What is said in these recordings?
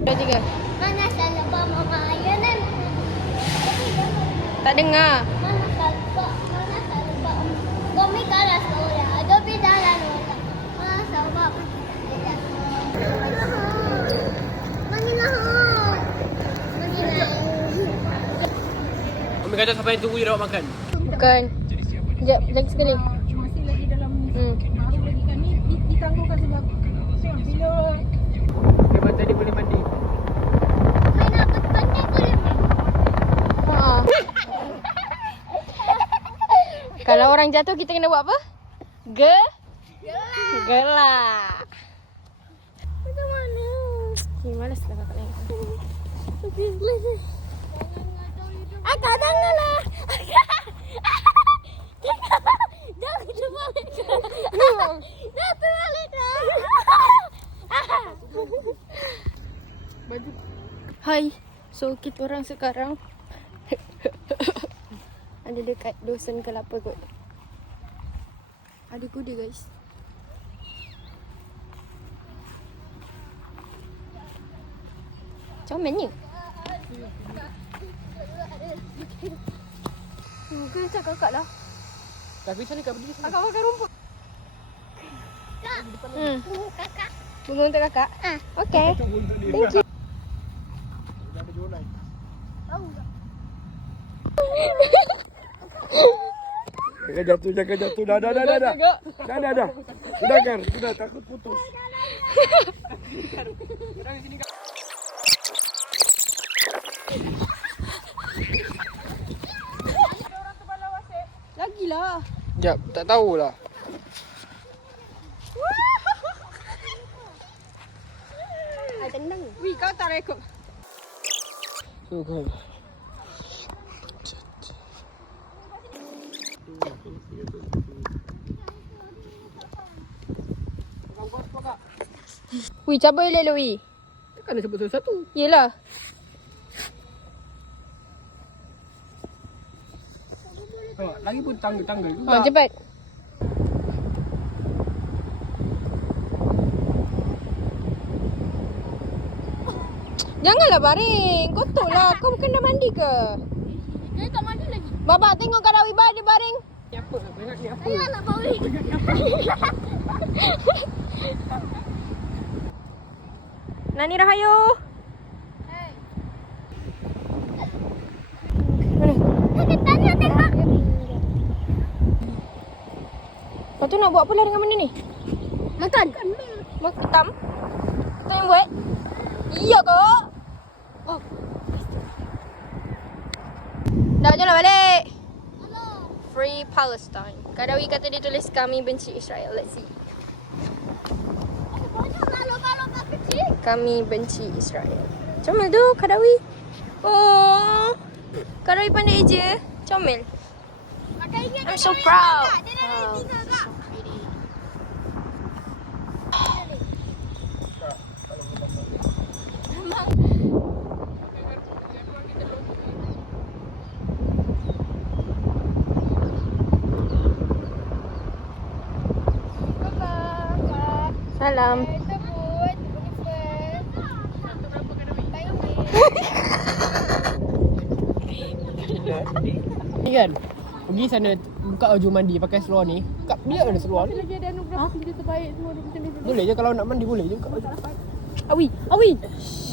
dua, tiga. Mana salupa mama ayanan? Tak dengar. Mana salupa? Mana salupa? Kami kalah sekolah. Ada bidalan wala. Mana? Manginahon. Manginahon. Kami kata sampai tunggu je dapat makan. Bukan. Sekejap, lagi sekali. Masih lagi dalam Hmm. baru lagi kan ni di- ditangguhkan sebab bila Memang tadi boleh mandi. Main apa pandai boleh Ha. Kalau orang jatuh kita kena buat apa? Ge? Gelak. Macam mana? Okay, malas lah kakak lain. Akak janganlah. Jangan terbalik. Dah terbalik dah. Hai. So kita orang sekarang ada dekat dosen kelapa kot. Ada kuda guys. Comel ni. Hmm, kena cakap kakak lah. Tapi sana kat berdiri. Kakak makan rumput. Hmm. Kakak. Bunga untuk kakak? Ah. Okay. Thank you. Jangan jatuh, jangan jatuh. Dah, dah, dah, dah. Dah, dah, dah. dah. Sudah, Gar. Sudah, takut putus. Lagilah. Sekejap, tak tahulah. Ah, tendang. Wih, kau tak rekod. So, kau. Wih, cabai elok elok wih. Takkan nak sebut satu-satu. Yelah. Tengok, lagi pun tangga-tangga juga. Ha, cepat. Janganlah baring. Kotor lah. Kau bukan dah mandi ke? Dia tak mandi lagi. Babak tengok kalau Wiba dia baring. Ni apa? Banyak ni apa? Nak bawa. Nani Rahayu. Mana? Dia tanya tengok. Lepas tu nak buat apa lah dengan benda ni? Makan. Buat hitam? Kita yang buat? Iya ke? Oh. Dah jalan balik. Free Palestine. Kadawi kata dia tulis kami benci Israel. Let's see. Kami benci Israel. Comel tu Kadawi. Oh. Kadawi pandai je. Comel. I'm so proud. Dia Salam. Ni kan? Pergi sana buka baju mandi pakai seluar ni. Kat bila ada seluar ni? lagi ada anugerah ha? terbaik semua dia macam ni. Boleh je kalau nak mandi boleh je buka baju. Awi, awi.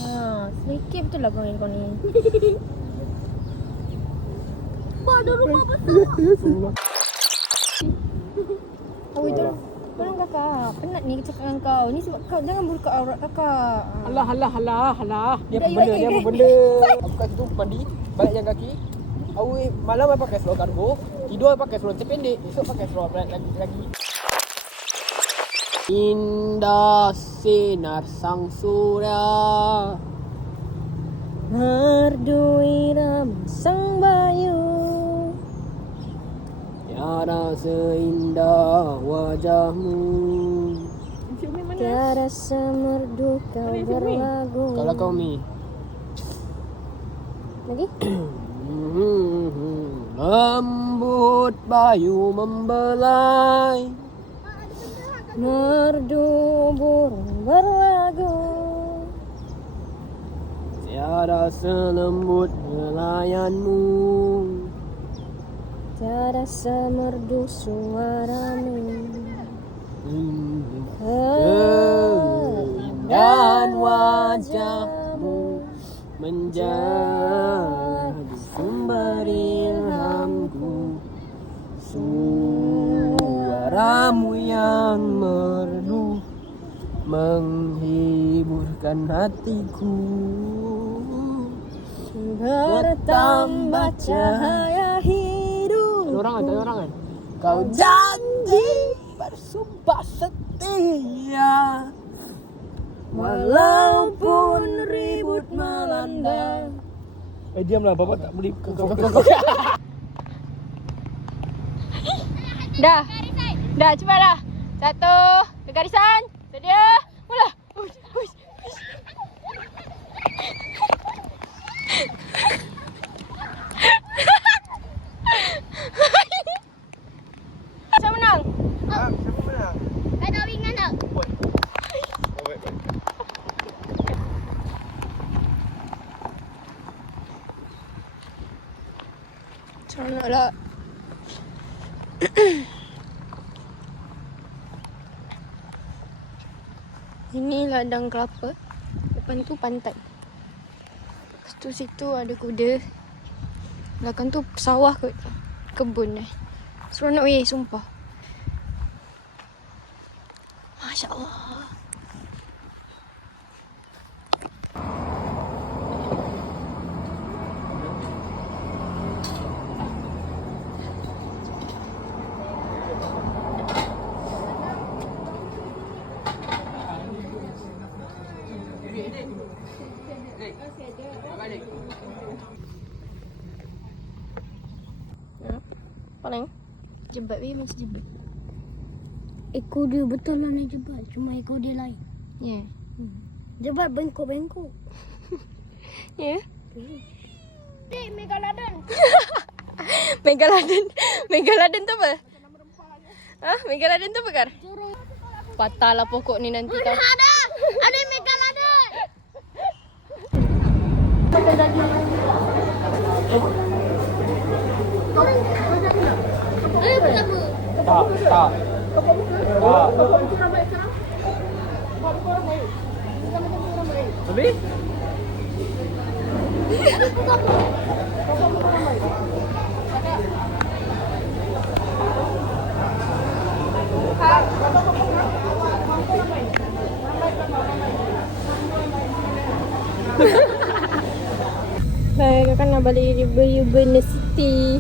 Ha, sedikit betul lah kau ni kau ni. Ada rumah besar. Awi tu. Tolong kakak. Penat ni cakap dengan kau. Ni sebab kau jangan buka aurat kakak. Alah, alah, alah, alah. Dia apa benda? Dia apa benda? Aku kat situ mandi, balik jalan kaki. Awi malam I pakai seluar kargo, tidur I pakai seluar terpendek, esok pakai seluar berat lagi lagi. Indah sinar sang surya Merdu iram sang bayu. Tiada seindah wajahmu Tiada semerdu kau berlagu. Kalau kau mi Lagi? Lembut bayu membelai Merdu burung berlagu. selembut helayanmu Terasa merdu suaramu. Dan wajahmu menjadi sumber ilhamku. Suaramu yang merdu menghiburkan hatiku. Bertambah cahaya hidup orang kan? Ada orang kan? Kau janji bersumpah setia Walaupun ribut melanda Eh diamlah bapak tak boleh kau Dah. Dah, cepat dah. Satu. Ke garisan. Sedia. Mula. Uish, uish, uish. Siapa menang? Siapa menang? Kau tahu ingat tak? Oh, baik, baik. Lah. Ini ladang kelapa. Depan tu pantai. Lepas tu situ ada kuda. Belakang tu sawah kot. Kebun eh. Seronok weh, sumpah. Masya Allah. Paling. Jebat weh macam jebat. Ekor dia betul lah nak jebat. Cuma ekor dia lain. Ya. Yeah. Jebat bengkok-bengkok. Ya. Yeah. Eh, Megalodon. Megalodon. Megalodon tu apa? Ha? Megalodon tu apa, Kar? Patah lah pokok ni nanti tau. Ada! Ada Megalodon! Eh, Baik, kakak nak balik university.